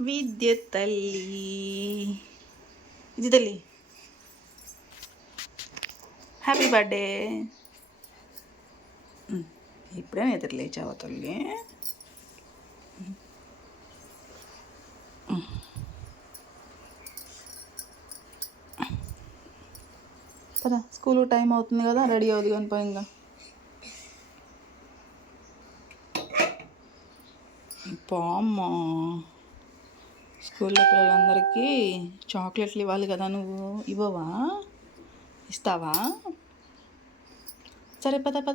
విద్య తల్లి ఇది తల్లి హ్యాపీ బర్త్డే ఇప్పుడే నిద్ర లేచావా తల్లి పద స్కూల్ టైం అవుతుంది కదా రెడీ అవుతుంది కానీ పోయి ఇంకా స్కూల్లో పిల్లలందరికీ చాక్లెట్లు ఇవ్వాలి కదా నువ్వు. ఇవ్వవా? ఇస్తావా? సరే పద పద.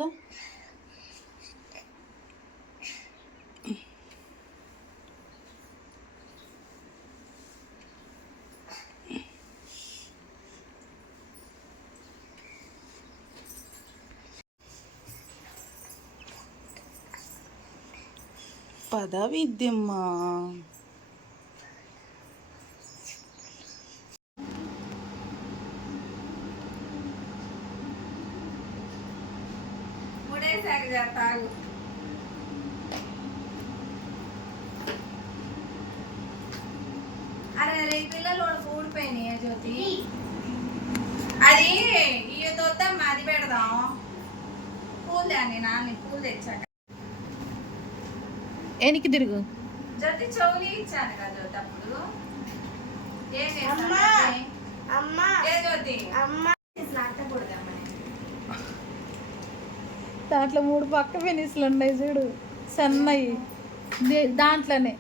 పద విద్యమ్మా. ముడేసాక చేస్తాగు అరే అరే పిల్లలు కూడా ఊడిపోయినాయి జ్యోతి. అది ఇవి తోద్దాం అది పెడదాం. పూలు దాన్ని నాన్న పూలు తెచ్చాక. ఏనికి తిరుగు? జ్యోతి చెవులు ఇచ్చాను కదా జ్యోతి అప్పుడు. ఏం చేస్తాను అమ్మా. అమ్మా ఏ జ్యోతి? అమ్మా ఇట్లా అట్టకూడదమ్మా దాంట్లో మూడు పక్క పెనిసులు ఉన్నాయి చూడు సన్నయి. దే- దాంట్లోనే.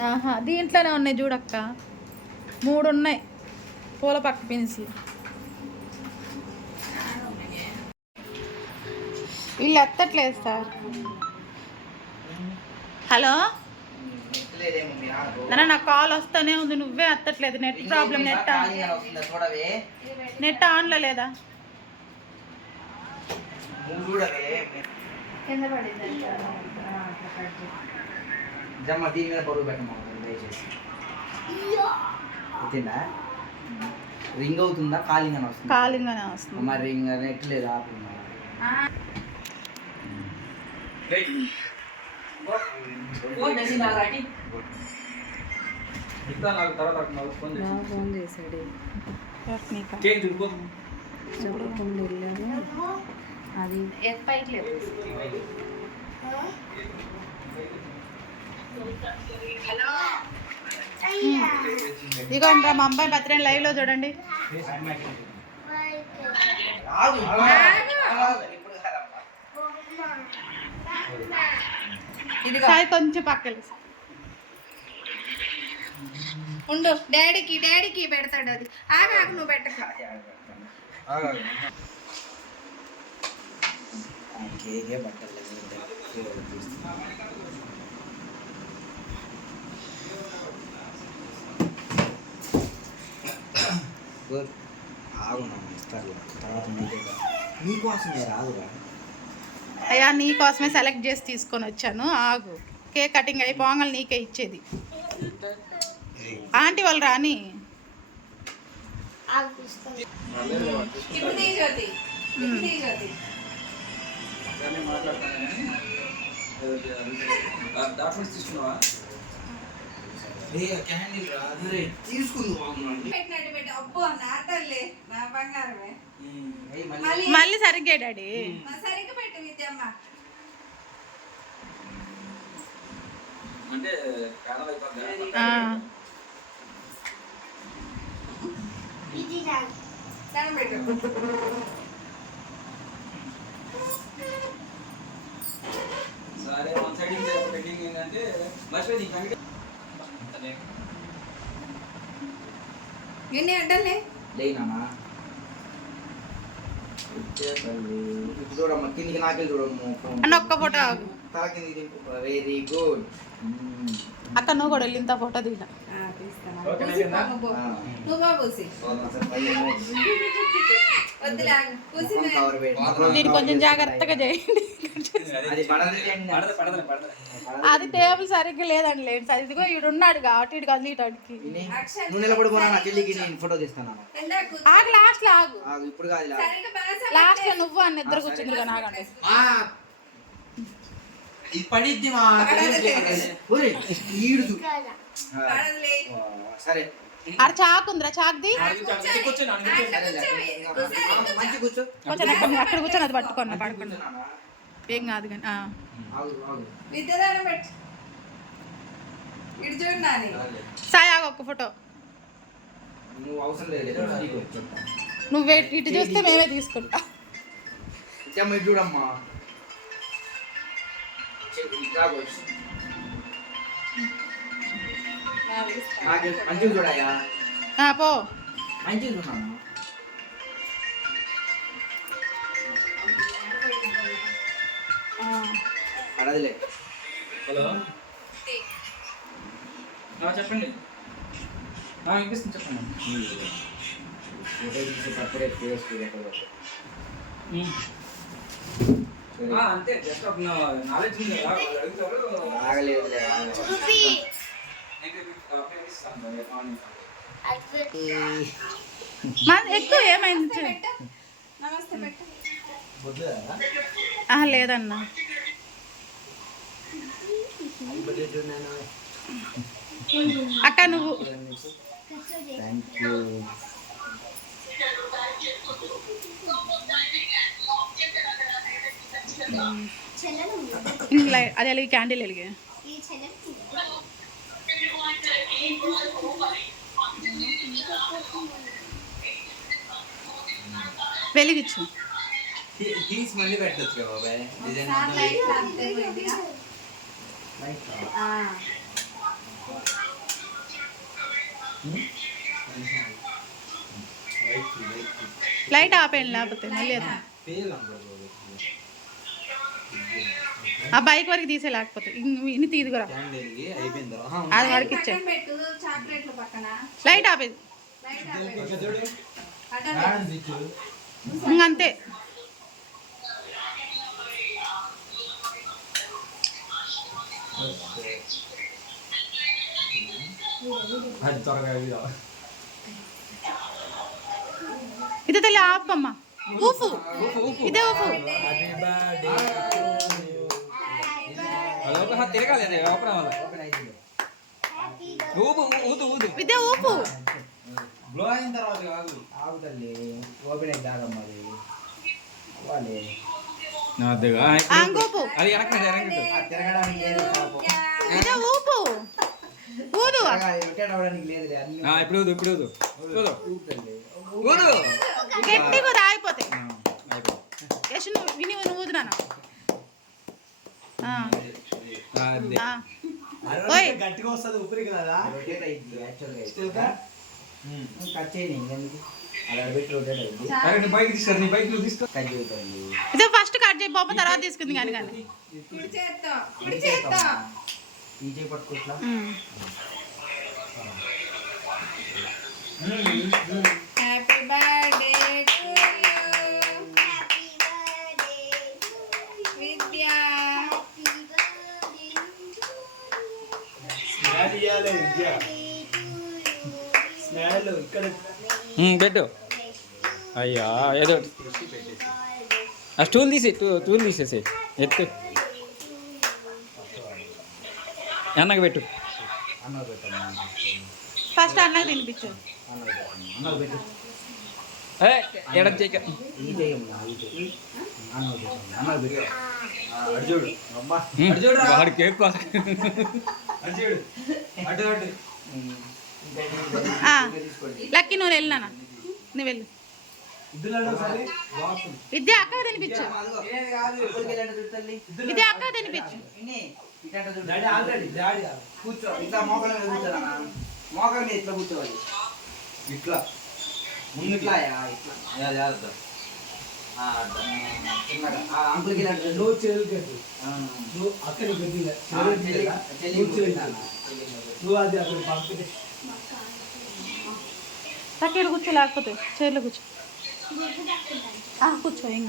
ఆహా దీంట్లోనే ఉన్నాయి చూడక్క. మూడు ఉన్నాయి. పూల పక్క పెన్సిల్ వీళ్ళు ఎత్తట్లేదు సార్. హలో? నాన్న నాకు కాల్ వస్తానే ఉంది. నువ్వే ఎత్తట్లేదు. నెట్ ప్రాబ్లం నెట్ నెట్ ఆన్లో లేదా? కింద పడింది జమ్మ దీని మీద పరుగు పెట్టమా దయచేసి. వచ్చిందా రింగ్ అవుతుందా? కాలింగ్ అని వస్తుందా? కాలింగానే వస్తుంది. మరి రింగ్ నెట్ లేదు ఆపుతుందా ఫోన్ చేశాడు. అది పైకి లేదు ఇదిగోండి రా మా అబ్బాయి బర్త్డే లైవ్లో చూడండి. సాయి కొంచెం పక్కలు ఉండు డాడీకి డాడీకి పెడతాడు అది. ఆగాకు నువ్వు పెట్టకు. ఆ కేకే బట్టలు గుడ్ ఆగు నా ఇస్తారు తర్వాత నీకే నీకోసమే రాదురా. అయ్యా నీ కోసమే సెలెక్ట్ చేసి తీసుకొని వచ్చాను. ఆగు. కేక్ కటింగ్ అయిపోగానే నీకే ఇచ్చేది. ఆంటీ వాళ్ళు రాని. ఇప్పుడు తీ జ్యోతి డాక్యుమెంట్స్ తీసుకున్నావా? ఏ క్యాండిల్ రా అదే. తీసుకుంది బాగున్నాండి పెట్టినట్టు పెట్టి అబ్బో నా తల్లి నా బంగారమే. మళ్ళీ. సరిగ్గా డాడీ. మా సరిగ్గా పెట్టు విద్యమ్మ. అంటే కాలం అయిపోద్ది ఆ, ఇది నాకు దండం పెట్టు సరే వన్ సైడ్ ఏంటంటే మర్చిపోయి నీకు ఎన్ని అడ్డలే లేనామా ఇప్పుడు చూడమ్మా కిందికి చూడమ్మ అన్న ఒక్క ఫోటో తల కిందికి దింపు. వెరీ గుడ్ అక్క నువ్వు కూడా వెళ్ళి ఇంత ఫోటో దిగా తీస్తాను. పూసి పో, నువ్వు. దీన్ని కొంచెం జాగ్రత్తగా చేయండి. అది టేబుల్ సరిగ్గా లేదండి లేదు సార్ ఇదిగో ఈడు ఉన్నాడు కాబట్టి ఇటు కదిలి ఇటు అడిగి విని, నువ్వు నిలబడిపోనా నా చెల్లికి నేను ఫోటో తీస్తాను ఇందాక కూర్చో. ఆగు లాస్ట్లో ఆగు. లాస్ట్లో నువ్వు అన్న ఇద్దరు కూర్చుంది ఆగండి ఇది పడిద్ది మా. సరే. ఆడ చాకు ఉందిరా చాక్ది కొంచెం అక్కడ కూర్చొని అది పట్టుకోండి పడుకోండి. ఏం కాదు కానీ సాయి ఆగు ఒక్క ఫోటో. నువ్వు ఇటు చూస్తే మేమే తీసుకుంటా. చూడమ్మా. మంచిగా చూడయ్యా ఆ, పో. మంచిగా చూడమ్మా. ఆ. పడదులే. హలో. చెప్పండి. వినిపిస్తుంది చెప్పండి. అంతే జస్ట్ నాలెడ్జ్ ఉంది అడుగుతారు. మన ఎక్కువ ఏమైంది లేదన్నా. అక్క నువ్వు. Thank you. చెల్లెలు ఇంక లై- అది క్యాండిల్ వెలిగి? వెలిగించు తీసి మళ్ళీ పెట్టచ్చు కదా బాబాయ్ డిజైన్ సార్ లైట్ అంతే పోయిందిగా. ఆ. లైట్ ఆపేయండి లేకపోతే మళ్ళీ అది పేరు ఆ బైక్ వరకు తీసే లేకపోతే ఇన్ని ఇన్ని తీదుగురా క్యాండిల్కి అయిపోయింది అది వరకు ఇచ్చే పక్కన పెట్టు చాక్లెట్లు పక్కన లైట్ ఆపేది లైట్ ఆపేయ్. అట్లా పెట్టు. ఇంకంతే అది త్వరగా ఇది తల్లి ఆపమ్మ ఊపు ఇదే ఊపు అదొక తిరగాలి. ఊపు ఊదు ఊదు ఇదే ఊపు. బ్లో అయిన తర్వాత కాదు. ఆగు తల్లి ఓపెన్ అయితే ఆగమ్మా అది. అవ్వాలి. ఆ, ఇంకోపు అది వెనక్కి వెనక్కి ఆ తిరగడానికి లేదు ఇదే ఊపు. ఊదు. అవ్వడానికి ఇప్పుడు ఊదు ఇప్పుడు ఊదు. ఊదు. ఊపు తల్లి. ఊదు. గట్టిగా రాయిపోతాయి ఆ, అయిపోయింది. యశ్ నువ్వు విని ఊదు నాన్న. గట్టిగా వస్తుంది ఊపిరి కదా ఇదే ఫస్ట్ కట్ చేయి బొమ్మ తర్వాత తీసుకుంది కానీ కానీ. పట్టుకోట్లా ఉమ్. Happy birthday to you happy birthday Vidya happy birthday smile ఇవ్వాలి విద్య స్మైల్ ఇక్కడ ఉమ్, పెట్టు. అయ్యా ఏదో. ఆ స్టూల్ తీసి టూల్ తీసేసి ఎత్తు. అన్నకి పెట్టు. ఫస్ట్ అన్నకు తినిపించు. ఎడం చేయక వాడి కేక్ కోసం. లక్కీ నువ్వు వెళ్ళు నాన్న. నువ్వు వెళ్ళు. ఇదే అక్క తినిపించు. ఇదే అక్క తినిపించు. కూర్చో ఇట్లా మోకాల మీద కూర్చోరా మోకాల మీద ఇట్లా కూర్చోవాలి. ఇట్లా. ముందు ఇట్లా యా, ఇట్లా. ఆ, అట్లా. చిన్నగా. ఆ, అంకుల్కి ఇలా పెట్టు. నువ్వు చేతులు కట్టు. ఆ. నువ్వు అక్కడ పెట్టిన. ఆ, చెల్లి- చెల్లి నువ్వు చేయి. కూర్చున్నాను. చెల్లి కూర్చో. నువ్వు అది అక్కడ నాకు కూర్చో లేకపోతే చైర్లో కూర్చో. ఆ కూర్చో ఏం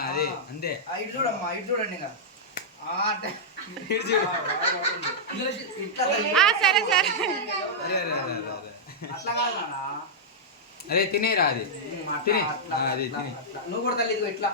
అదే అంతే. ఇటు చూడమ్మా ఇటు చూడండి సరే సరే. అట్లా కాదు అదే తినేరా అది తిని అది తిని నువ్వు కూడా తల్లి ఇట్లా